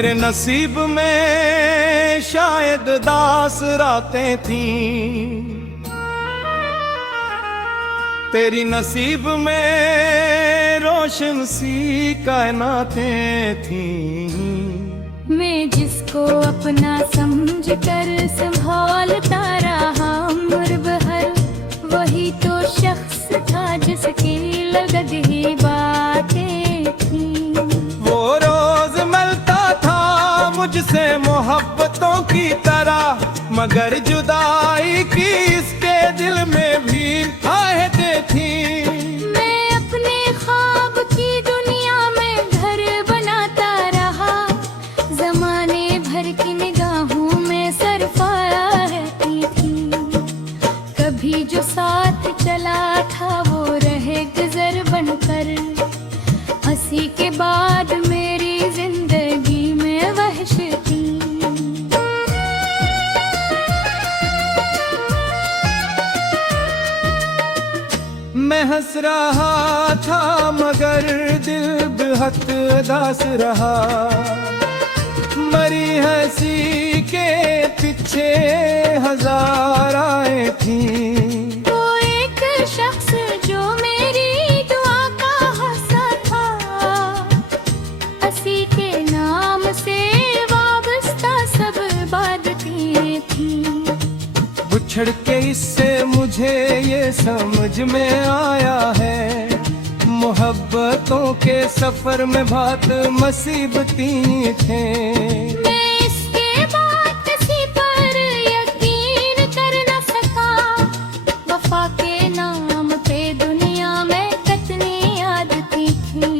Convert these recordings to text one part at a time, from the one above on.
मेरे नसीब में शायद दास रातें थीं, तेरी नसीब में रोशन सी कायनातें थीं। मैं जिसको अपना समझ कर संभालता रहा उम्र भर, वही तो शख्स था जिसकी लगद ही बातें थीं। वो रोज मिलता था मुझसे मोहब्बतों की तरह, मगर जुदाई की इसके दिल में भी आहें थीं। मैं अपने ख्वाब की दुनिया में घर बनाता रहा, जमाने भर की निगाहों में सरफाया रहती थी। कभी जो साथ चला था वो रहे गुजर बनकर, हंसी के बाद मेरी जिंदगी में वहश थी। मैं हंस रहा था मगर दिल बेहद उदास रहा, मरी हंसी के पीछे हजार आए थी। वो एक शख्स जो मेरी दुआ का हंसा था, हंसी के नाम से वाबस्ता सब बातें थी। बिछड़ के इससे मुझे ये समझ में आया है, मोहब्बतों के सफर में बहुत मुसीबतें थे। मैं इसके बाद किसी पर यकीन कर न सका, वफा के नाम पे दुनिया में कितनी आदतें थी।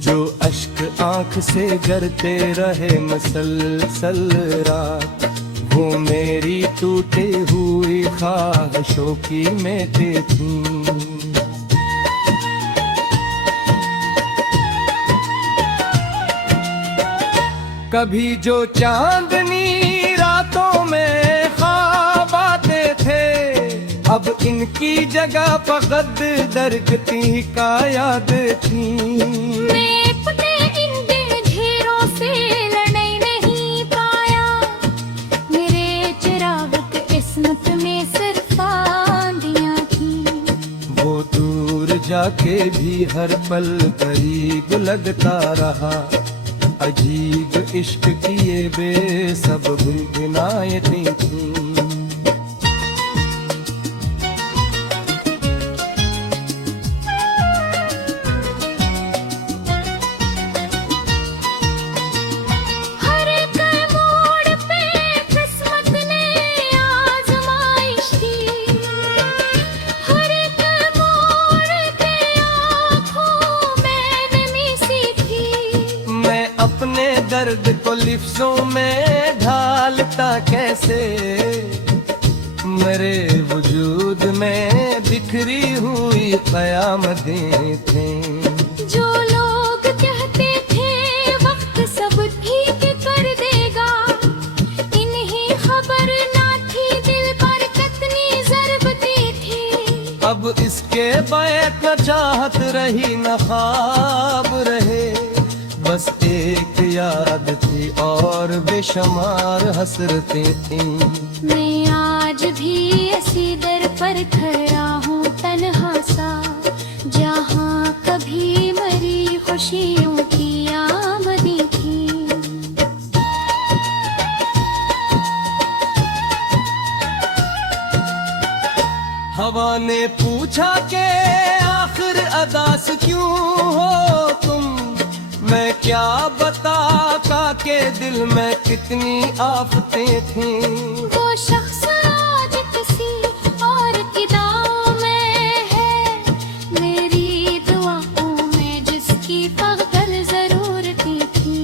जो अश्क आंख से गिरते रहे मसलसल रात, वो मेरी टूटी हुई ख्वाहिशों की मेटें थीं। कभी जो चांदनी रातों में ख्वाब आते थे, अब इनकी जगह फकत दरगती का याद थी। मैं अपने इन ढेरों से लड़ने नहीं पाया, मेरे चिराग किस्मत में सिर्फ आंधियां थी। वो दूर जाके भी हर पल करीब लगता रहा, अजीब इश्क की ये बेसब्ब इनायतें थीं। हर एक मोड़ पे किस्मत ने आजमाइश दी, हर एक मोड़ पे आँखों मैंने मिसी थी। मैं अपने दर्द को लिफ्ज़ों में ढालता कैसे, मेरे वजूद में बिखरी हुई क़यामतें थीं। जो लोग कहते थे वक्त सब ठीक कर देगा, इन्हीं खबर ना थी दिल पर कितनी ज़रबतें थी। अब इसके बैक न चाहत रही न ख्वाब रहे, बस एक याद थी और बेशुमार हसरतें थीं। मैं आज भी इसी दर पर खड़ा हूँ तन्हा सा, जहाँ कभी मरी खुशियों की आमदी थी। हवा ने पूछा के आखिर अदास क्यों हो तुम, मैं क्या बता के दिल में कितनी आफतें थीं। वो शख्स आज किसी और की दाव में है, मेरी दुआओं में जिसकी फख्र ज़रूरतें थी।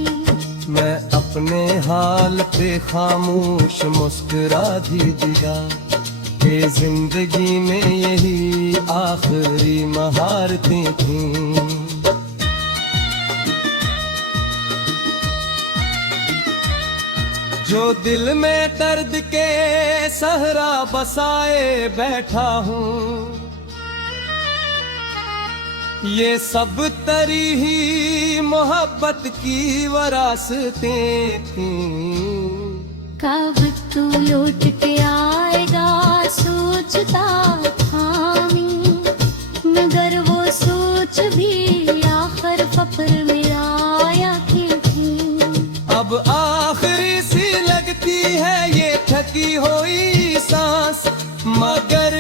मैं अपने हाल पे खामोश मुस्कुरा भी दिया, कि जिंदगी में यही आखिरी महारतें थीं। जो दिल में दर्द के सहरा बसाए बैठा हूँ, ये सब तरी ही मोहब्बत की वरासतें थीं। कब तू लौट के आएगा सोचता था मैं, मगर वो सोच भी आखिर फक्र में आया थी। अब आखिरी सी लगती है ये थकी हुई सांस, मगर